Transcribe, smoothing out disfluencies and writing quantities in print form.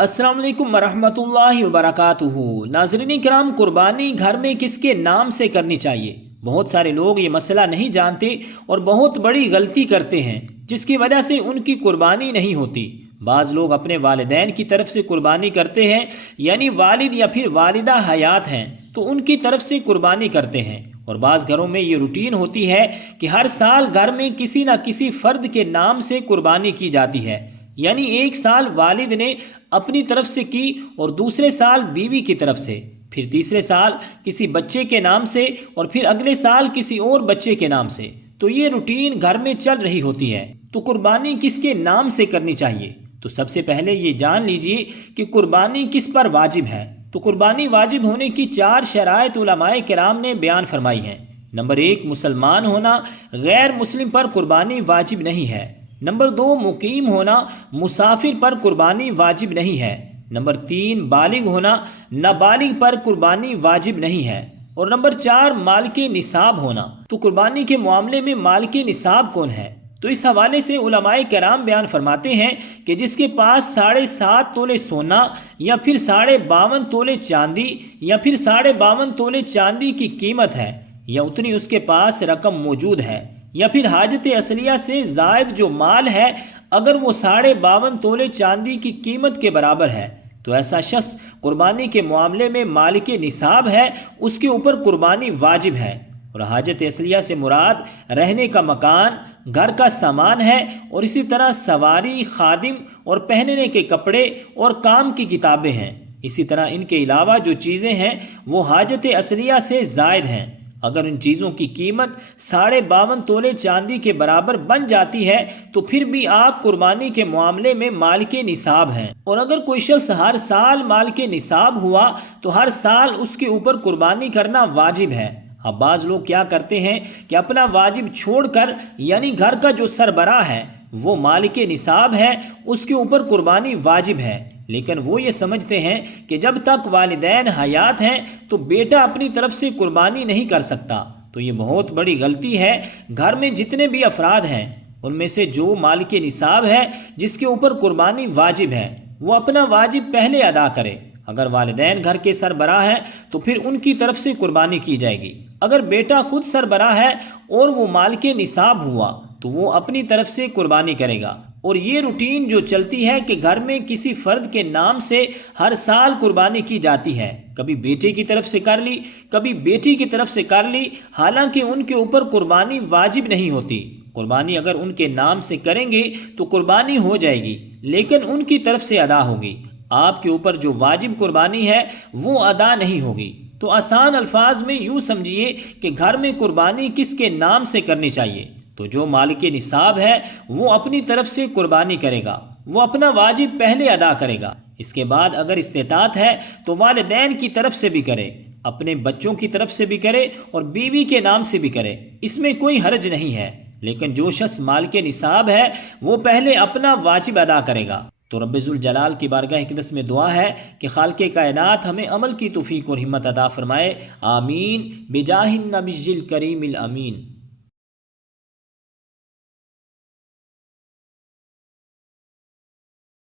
السلام علیکم ورحمۃ اللہ وبرکاتہ۔ ناظرین کرام، قربانی گھر میں کس کے نام سے کرنی چاہیے؟ بہت سارے لوگ یہ مسئلہ نہیں جانتے اور بہت بڑی غلطی کرتے ہیں، جس کی وجہ سے ان کی قربانی نہیں ہوتی۔ بعض لوگ اپنے والدین کی طرف سے قربانی کرتے ہیں، یعنی والد یا پھر والدہ حیات ہیں تو ان کی طرف سے قربانی کرتے ہیں، اور بعض گھروں میں یہ روٹین ہوتی ہے کہ ہر سال گھر میں کسی نہ کسی فرد کے نام سے قربانی کی جاتی ہے، یعنی ایک سال والد نے اپنی طرف سے کی اور دوسرے سال بیوی کی طرف سے، پھر تیسرے سال کسی بچے کے نام سے اور پھر اگلے سال کسی اور بچے کے نام سے۔ تو یہ روٹین گھر میں چل رہی ہوتی ہے۔ تو قربانی کس کے نام سے کرنی چاہیے؟ تو سب سے پہلے یہ جان لیجئے کہ قربانی کس پر واجب ہے۔ تو قربانی واجب ہونے کی 4 شرائط علماء کرام نے بیان فرمائی ہیں۔ نمبر 1، مسلمان ہونا، غیر مسلم پر قربانی واجب نہیں ہے۔ نمبر 2، مقیم ہونا، مسافر پر قربانی واجب نہیں ہے۔ نمبر 3، بالغ ہونا، نابالغ پر قربانی واجب نہیں ہے۔ اور نمبر 4، مال کے نصاب ہونا۔ تو قربانی کے معاملے میں مال کے نصاب کون ہے؟ تو اس حوالے سے علماء کرام بیان فرماتے ہیں کہ جس کے پاس 7.5 تولے سونا یا پھر 52.5 تولے چاندی یا پھر 52.5 تولے چاندی کی قیمت ہے، یا اتنی اس کے پاس رقم موجود ہے، یا پھر حاجت اصلیہ سے زائد جو مال ہے، اگر وہ 52.5 تولے چاندی کی قیمت کے برابر ہے، تو ایسا شخص قربانی کے معاملے میں مال کے نصاب ہے، اس کے اوپر قربانی واجب ہے۔ اور حاجت اصلیہ سے مراد رہنے کا مکان، گھر کا سامان ہے، اور اسی طرح سواری، خادم اور پہننے کے کپڑے اور کام کی کتابیں ہیں۔ اسی طرح ان کے علاوہ جو چیزیں ہیں وہ حاجت اصلیہ سے زائد ہیں۔ اگر ان چیزوں کی قیمت 52.5 تولے چاندی کے برابر بن جاتی ہے تو پھر بھی آپ قربانی کے معاملے میں مال کے نصاب ہیں۔ اور اگر کوئی شخص ہر سال مال کے نصاب ہوا تو ہر سال اس کے اوپر قربانی کرنا واجب ہے۔ اب بعض لوگ کیا کرتے ہیں کہ اپنا واجب چھوڑ کر، یعنی گھر کا جو سربراہ ہے وہ مال کے نصاب ہے، اس کے اوپر قربانی واجب ہے، لیکن وہ یہ سمجھتے ہیں کہ جب تک والدین حیات ہیں تو بیٹا اپنی طرف سے قربانی نہیں کر سکتا۔ تو یہ بہت بڑی غلطی ہے۔ گھر میں جتنے بھی افراد ہیں ان میں سے جو مال کے نصاب ہے، جس کے اوپر قربانی واجب ہے، وہ اپنا واجب پہلے ادا کرے۔ اگر والدین گھر کے سربراہ ہیں تو پھر ان کی طرف سے قربانی کی جائے گی۔ اگر بیٹا خود سربراہ ہے اور وہ مال کے نصاب ہوا تو وہ اپنی طرف سے قربانی کرے گا۔ اور یہ روٹین جو چلتی ہے کہ گھر میں کسی فرد کے نام سے ہر سال قربانی کی جاتی ہے، کبھی بیٹے کی طرف سے کر لی، کبھی بیٹی کی طرف سے کر لی، حالانکہ ان کے اوپر قربانی واجب نہیں ہوتی۔ قربانی اگر ان کے نام سے کریں گے تو قربانی ہو جائے گی، لیکن ان کی طرف سے ادا ہوگی۔ آپ کے اوپر جو واجب قربانی ہے وہ ادا نہیں ہوگی۔ تو آسان الفاظ میں یوں سمجھیے کہ گھر میں قربانی کس کے نام سے کرنی چاہیے؟ تو جو مالک نصاب ہے وہ اپنی طرف سے قربانی کرے گا، وہ اپنا واجب پہلے ادا کرے گا۔ اس کے بعد اگر استطاعت ہے تو والدین کی طرف سے بھی کرے، اپنے بچوں کی طرف سے بھی کرے اور بیوی کے نام سے بھی کرے، اس میں کوئی حرج نہیں ہے۔ لیکن جو شخص مالک نصاب ہے وہ پہلے اپنا واجب ادا کرے گا۔ تو رب ذوالجلال کی بارگاہ اقدس میں دعا ہے کہ خالق کائنات ہمیں عمل کی توفیق اور ہمت عطا فرمائے۔ آمین بجاہ النبی الکریم الامین۔